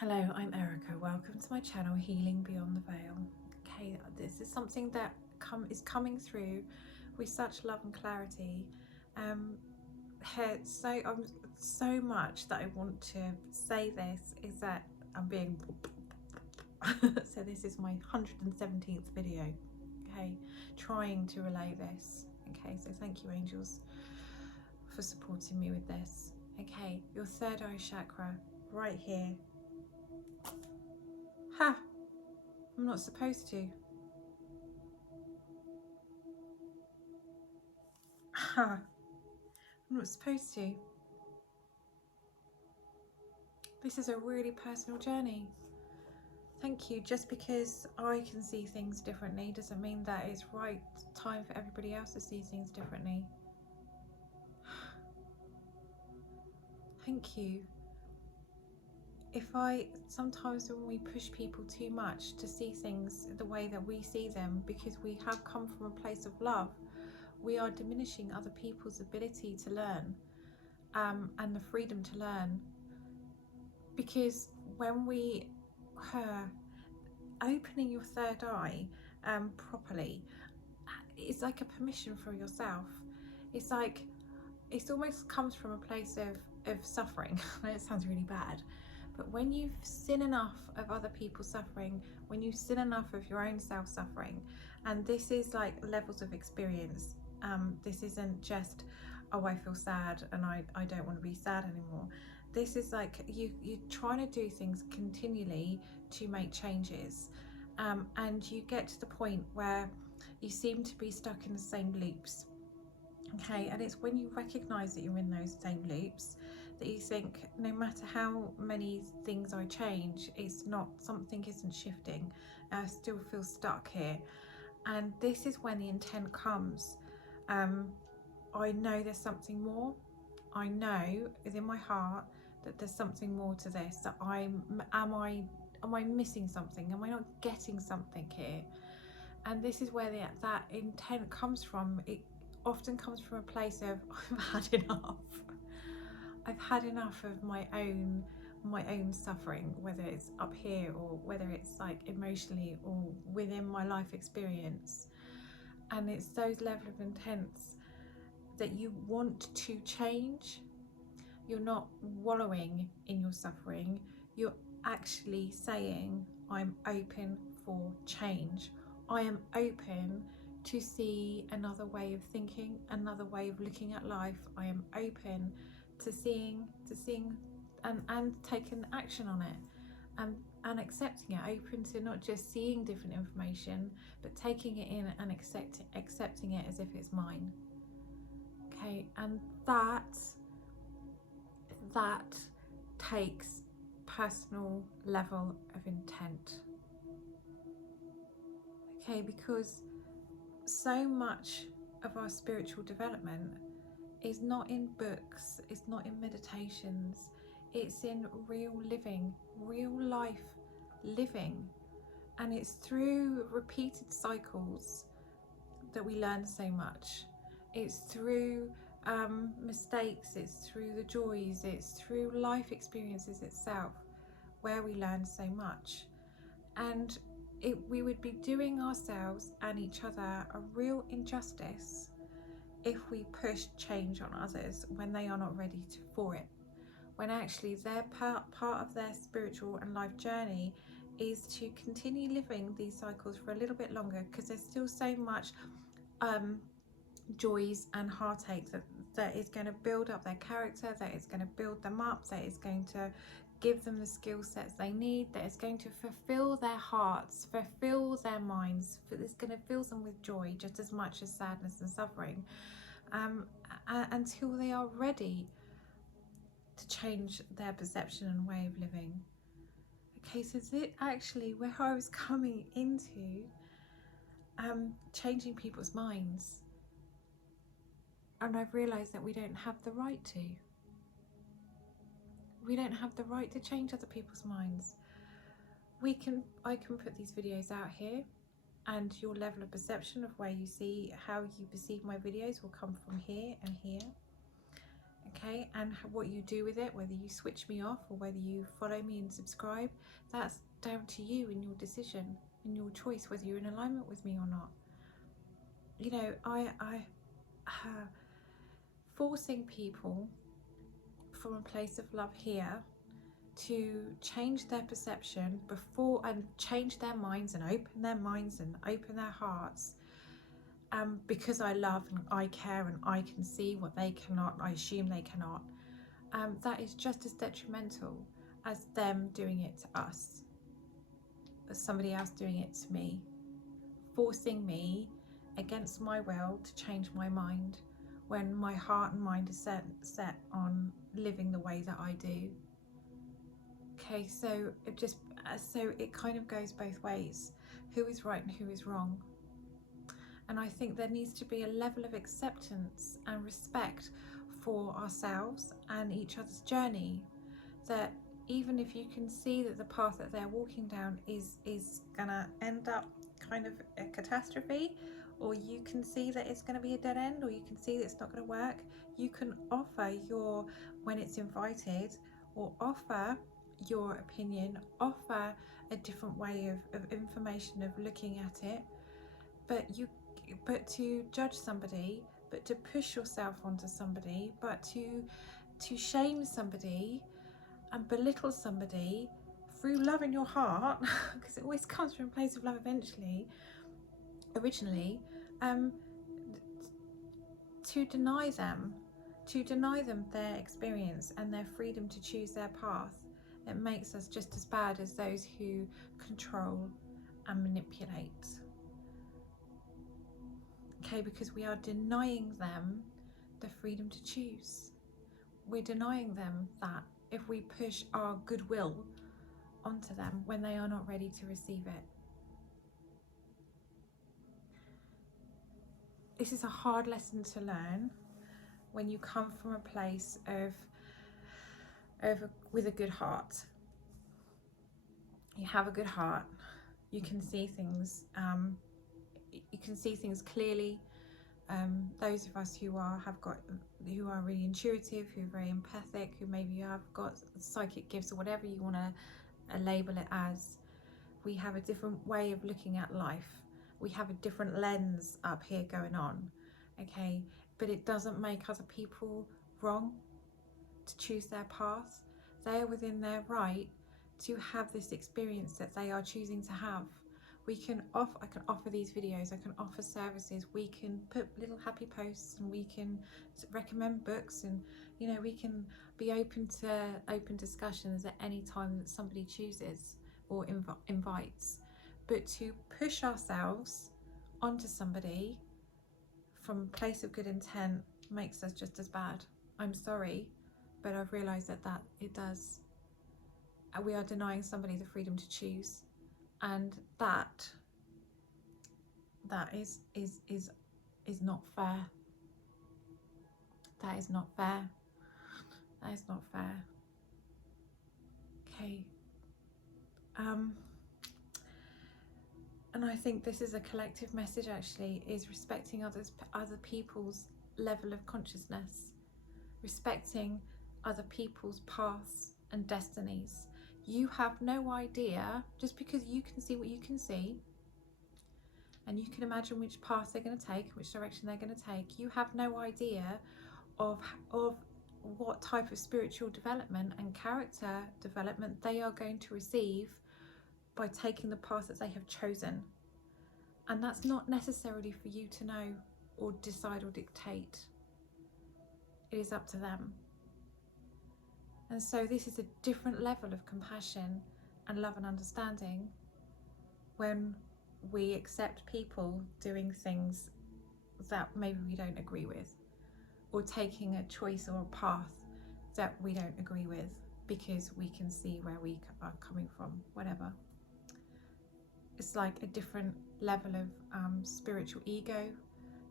Hello, I'm Erica. Welcome to my channel, Healing Beyond the Veil. Okay, this is something that is coming through with such love and clarity. So much that I want to say this is that I'm being so this is my 117th video. Okay, trying to relay this. Okay, so thank you, angels, for supporting me with this. Okay, your third eye chakra, right here. Ha! I'm not supposed to. Ha! I'm not supposed to. This is a really personal journey. Thank you. Just because I can see things differently doesn't mean that it's right time for everybody else to see things differently. Thank you. Sometimes when we push people too much to see things the way that we see them, because we have come from a place of love, we are diminishing other people's ability to learn, and the freedom to learn. Because when we opening your third eye properly, it's like a permission for yourself. It's like, it almost comes from a place of suffering. It sounds really bad, but when you've seen enough of other people suffering, when you've seen enough of your own self suffering, and this is like levels of experience, this isn't just, oh, I feel sad and I don't want to be sad anymore. This is like you're trying to do things continually to make changes, and you get to the point where you seem to be stuck in the same loops. Okay, and it's when you recognize that you're in those same loops that you think, no matter how many things I change, it's not, something isn't shifting. I still feel stuck here. And this is when the intent comes. I know there's something more. I know within my heart that there's something more to this. That am I missing something? Am I not getting something here? And this is where that intent comes from. It often comes from a place of, I've had enough. I've had enough of my own suffering, whether it's up here or whether it's like emotionally or within my life experience. And it's those level of intents that you want to change. You're not wallowing in your suffering. You're actually saying, I'm open for change. I am open to see another way of thinking, another way of looking at life. I am open to seeing and taking action on it, and accepting it, open to not just seeing different information, but taking it in and accepting it as if it's mine. Okay, and that takes personal level of intent. Okay, because so much of our spiritual development is not in books, it's not in meditations, it's in real living, real life living. And it's through repeated cycles that we learn so much. It's through mistakes, it's through the joys, it's through life experiences itself where we learn so much. And we would be doing ourselves and each other a real injustice if we push change on others when they are not ready for it, when actually their part of their spiritual and life journey is to continue living these cycles for a little bit longer, because there's still so much joys and heartache that is going to build up their character, that is going to build them up, that is going to give them the skill sets they need, that is going to fulfill their hearts, fulfill their minds, it's going to fill them with joy just as much as sadness and suffering, until they are ready to change their perception and way of living. Okay, so this actually where I was coming into changing people's minds. And I've realised that we don't have the right to. We don't have the right to change other people's minds. I can put these videos out here, and your level of perception of where you see, how you perceive my videos will come from here and here. okay? And what you do with it, whether you switch me off or whether you follow me and subscribe, that's down to you and your decision and your choice, whether you're in alignment with me or not. You know, forcing people from a place of love here to change their perception before and change their minds and open their minds and open their hearts, because I love and I care and I can see what they cannot, I assume they cannot, that is just as detrimental as them doing it to us, as somebody else doing it to me, forcing me against my will to change my mind when my heart and mind are set on living the way that I do. Okay, so it kind of goes both ways. Who is right and who is wrong? And I think there needs to be a level of acceptance and respect for ourselves and each other's journey, that even if you can see that the path that they're walking down is gonna end up kind of a catastrophe, or you can see that it's going to be a dead end, or you can see that it's not going to work, you can offer your, when it's invited, or offer your opinion, offer a different way of information, of looking at it. But to judge somebody, but to push yourself onto somebody, but to shame somebody and belittle somebody through love in your heart, because it always comes from a place of love originally, to deny them their experience and their freedom to choose their path, it makes us just as bad as those who control and manipulate. Okay, because we are denying them the freedom to choose. We're denying them that if we push our goodwill onto them when they are not ready to receive it. This is a hard lesson to learn when you come from a place with a good heart. You have a good heart. You can see things. You can see things clearly. Those of us who are really intuitive, who are very empathic, who maybe have got psychic gifts or whatever you want to label it as, we have a different way of looking at life. We have a different lens up here going on, okay? But it doesn't make other people wrong to choose their path. They are within their right to have this experience that they are choosing to have. I can offer these videos, I can offer services, we can put little happy posts, and we can recommend books, and you know, we can be open to open discussions at any time that somebody chooses or invites. But to push ourselves onto somebody from a place of good intent makes us just as bad. I'm sorry, but I've realised that it does. We are denying somebody the freedom to choose, and that is not fair. That is not fair. That is not fair. Okay. And I think this is a collective message, actually, is respecting other people's level of consciousness, respecting other people's paths and destinies. You have no idea, just because you can see what you can see, and you can imagine which path they're going to take, which direction they're going to take. You have no idea of what type of spiritual development and character development they are going to receive by taking the path that they have chosen. And that's not necessarily for you to know or decide or dictate. It is up to them. And so this is a different level of compassion and love and understanding when we accept people doing things that maybe we don't agree with, or taking a choice or a path that we don't agree with because we can see where we are coming from, whatever. It's like a different level of spiritual ego,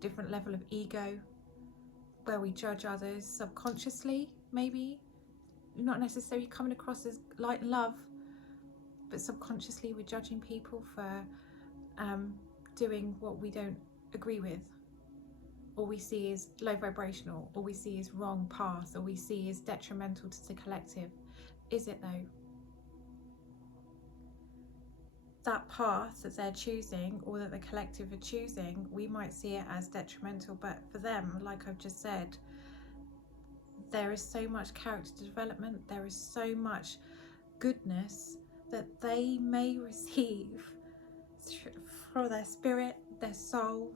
different level of ego, where we judge others subconsciously, maybe, not necessarily coming across as light and love, but subconsciously we're judging people for doing what we don't agree with, all we see is low vibrational, all we see is wrong path, all we see is detrimental to the collective. Is it though? That path that they're choosing, or that the collective are choosing, we might see it as detrimental, but for them, like I've just said, there is so much character development, there is so much goodness that they may receive through their spirit, their soul,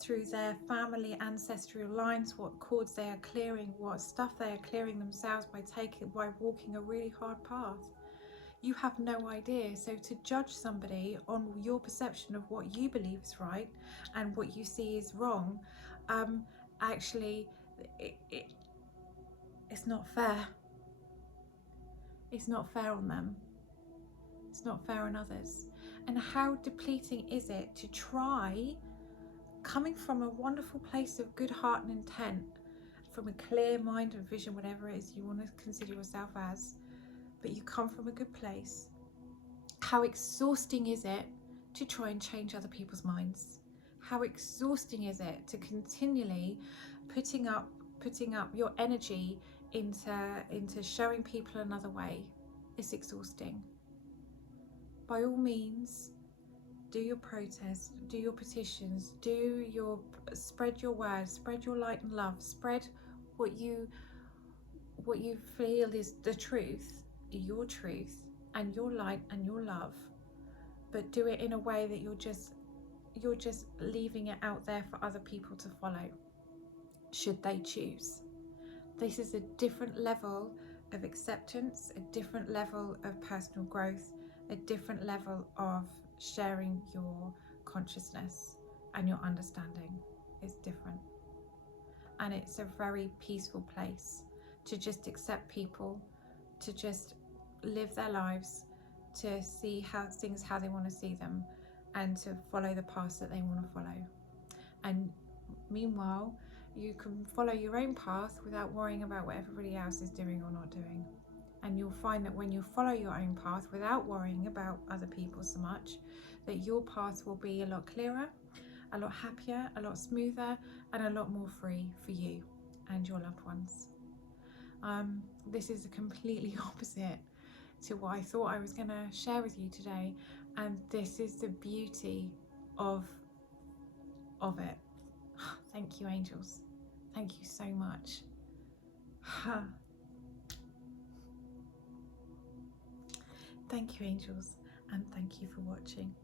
through their family ancestral lines, what cords they are clearing, what stuff they are clearing themselves by walking a really hard path. You have no idea. So to judge somebody on your perception of what you believe is right and what you see is wrong, actually, it's not fair. It's not fair on them. It's not fair on others. And how depleting is it to try, coming from a wonderful place of good heart and intent, from a clear mind and vision, whatever it is you want to consider yourself as, but you come from a good place. How exhausting is it to try and change other people's minds? How exhausting is it to continually putting up your energy into showing people another way? It's exhausting. By all means, do your protests, do your petitions, spread your words, spread your light and love, spread what you feel is the truth, your truth, and your light and your love. But do it in a way that you're just leaving it out there for other people to follow, should they choose. This is a different level of acceptance, a different level of personal growth, a different level of sharing your consciousness and your understanding. Is different. And it's a very peaceful place to just accept people, to just live their lives, to see how they want to see them, and to follow the paths that they want to follow. And meanwhile, you can follow your own path without worrying about what everybody else is doing or not doing. And you'll find that when you follow your own path without worrying about other people so much, that your path will be a lot clearer, a lot happier, a lot smoother, and a lot more free for you and your loved ones. This is completely opposite to what I thought I was going to share with you today, and this is the beauty of it. Thank you, angels. Thank you so much. Thank you, angels, and thank you for watching.